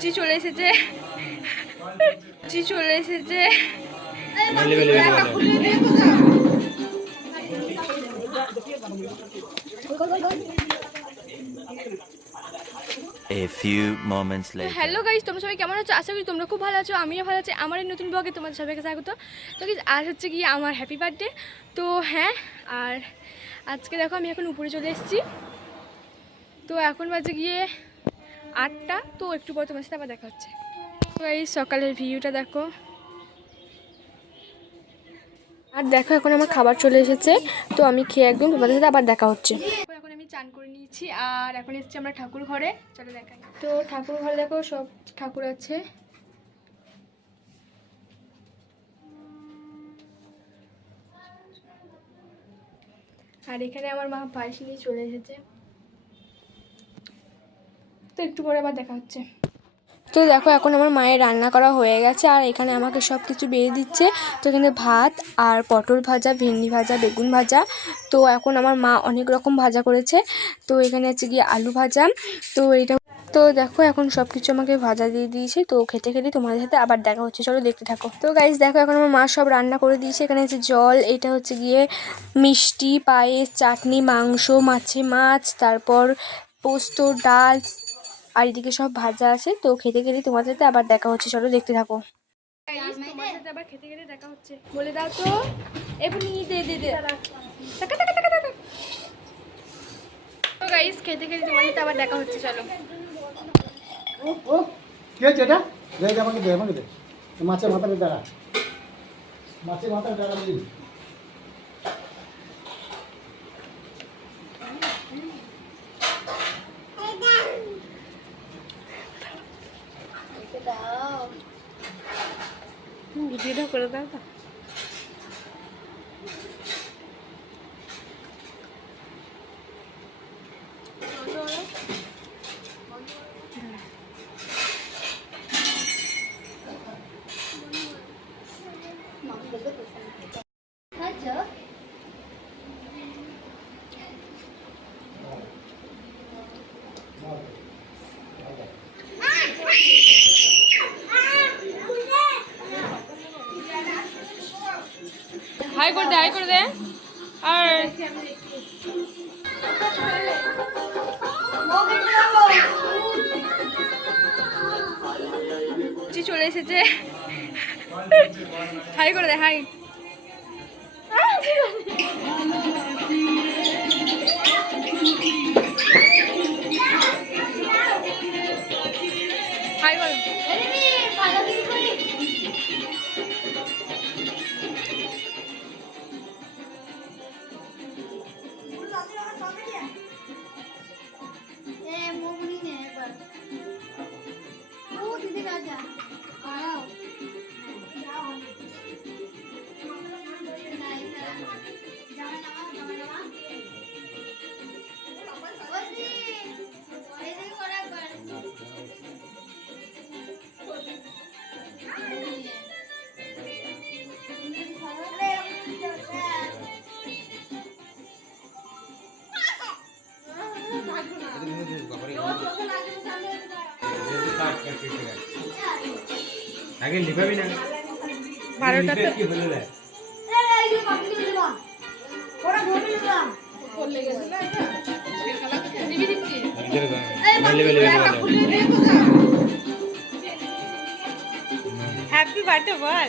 চি চলে এসেছে। চি চলে এসেছে। A few moments later. Hello guys তোমরা সবাই কেমন আছো? আশা করি তোমরা খুব ভালো আছো আমিও ভালো আছি। আমার এই নতুন ব্লগে তোমাদের সবাইকে স্বাগত। তো guys, আজ হচ্ছে গিয়ে আমার হ্যাপি বার্থডে তো হ্যাঁ আর আজকে দেখো আমি এখন উপরে চলে এসেছি। তো এখন বাজে গিয়ে আটটা, তো একটু পরে তোমার সাথে আবার দেখা হচ্ছে। তো এই সকালের ভিউটা দেখো। আর দেখো, এখন আমার খাবার চলে এসেছে। তো আমি খেয়ে একদম তোমাদের সাথে আবার দেখা হচ্ছে। এখন আমি চান করে নিয়েছি, আর এখন এসেছি আমরা ঠাকুর ঘরে। চলো দেখাই। তো ঠাকুর ঘরে দেখো, সব ঠাকুর আছে। আর এখানে আমার মা পায়েস নিয়ে চলে এসেছে। একটু পরে আবার দেখা হচ্ছে। তো দেখো, এখন আমার মায়ের রান্না করা হয়ে গেছে, আর এখানে আমাকে সব কিছু বেড়ে দিচ্ছে। তো এখানে ভাত আর পটল ভাজা, ভেন্ডি ভাজা, বেগুন ভাজা। তো এখন আমার মা অনেক রকম ভাজা করেছে। তো এখানে আছে গিয়ে আলু ভাজা। তো এইটা তো দেখো, এখন সব কিছু আমাকে ভাজা দিয়ে দিয়েছে। তো খেতে খেতে তোমাদের সাথে আবার দেখা হচ্ছে। চলো দেখতে থাকো। তো গাইজ দেখো, এখন আমার মা সব রান্না করে দিয়েছে। এখানে আছে জল, এটা হচ্ছে গিয়ে মিষ্টি, পায়েস, চাটনি, মাংস, মাছে, মাছ, তারপর পোস্ত, ডাল আর এদিকে সব ভাজা আছে তো খেতে খেতে তোমাদের সাথে আবার দেখা হচ্ছে। চলো দেখতে থাকো। আবার খেতে খেতে দেখা হচ্ছে। বলে দাও তো। দে গাইস খেতে খেতে তোমাদের সাথে আবার দেখা হচ্ছে চলো। ও ও কি হচ্ছে এটা? দে দে আমাকে দে আমাকে দে। মাছের মাথাটা দাঁড়া। মাছের মাথাটা দাঁড়া দিন ভিডিওটা করে দাও তো। হাই করে দে, হাই করে দে। আর চলে এসেছে। হাই করে দে, হাই। হাই বল। আগে লিখাবি না। বারোটা তো কি হলো রে? হ্যাপি বার্থডে বল।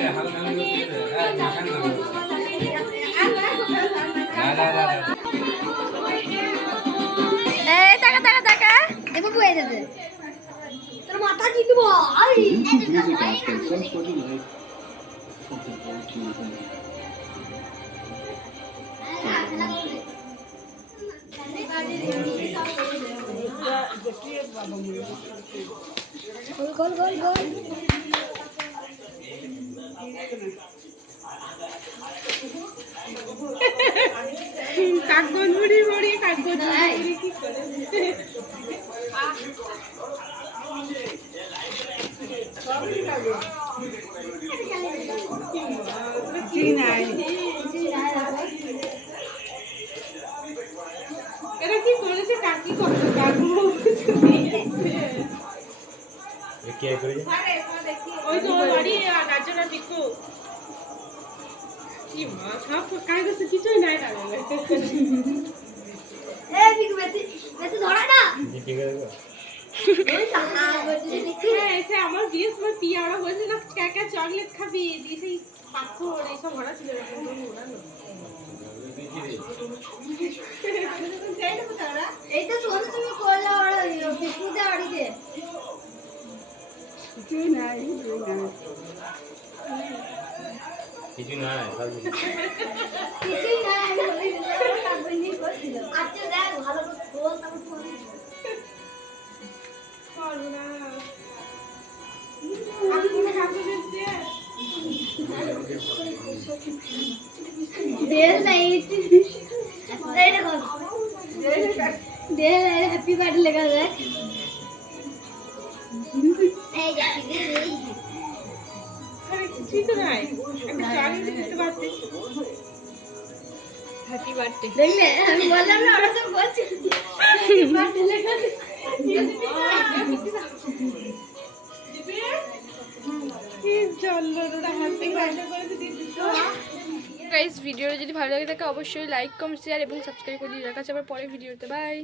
এই টাকা টাকা টাকা দেবো বয়ে দেবে তোর মাথা দিয়ে দেবো আই গোল গোল গোল গোল কাগজ মুড়ি মুড়ি মুড়ি কি করে এটা কি করেছে? কাকি করছে কাকু ওই তো বাড়ি গাজরা পিকু কি মা সব কাজ করছে কিছুই নাই তাহলে। এ বিকু বেশি বেশি ধরা না। ওই তো হ্যাঁ আমার সময় টিয়া ওরা বলছিল কাকা চকলেট খাবি? দিয়ে সেই পাথর এইসব ভরা ছিল এরকম এই তো সোনু করলা নাই। কিছুই না হ্যাপি বার্থডে লেখা আরে কিছুই তো নাই। একটা চকলেট দিতে পারতিস হ্যাপি বার্থডে দেখলে আমি বললাম না ওরা সব বলছে। বার্থডে লেখা আছে। কি চলল ওটা হ্যাপি বার্থডে করে দিয়ে দিত গাইস ভিডিও যদি ভালো লাগে থাকে অবশ্যই লাইক কমেন্ট শেয়ার এবং সাবস্ক্রাইব করে দিয়ে দেখা যাচ্ছে আবার পরে ভিডিওতে বাই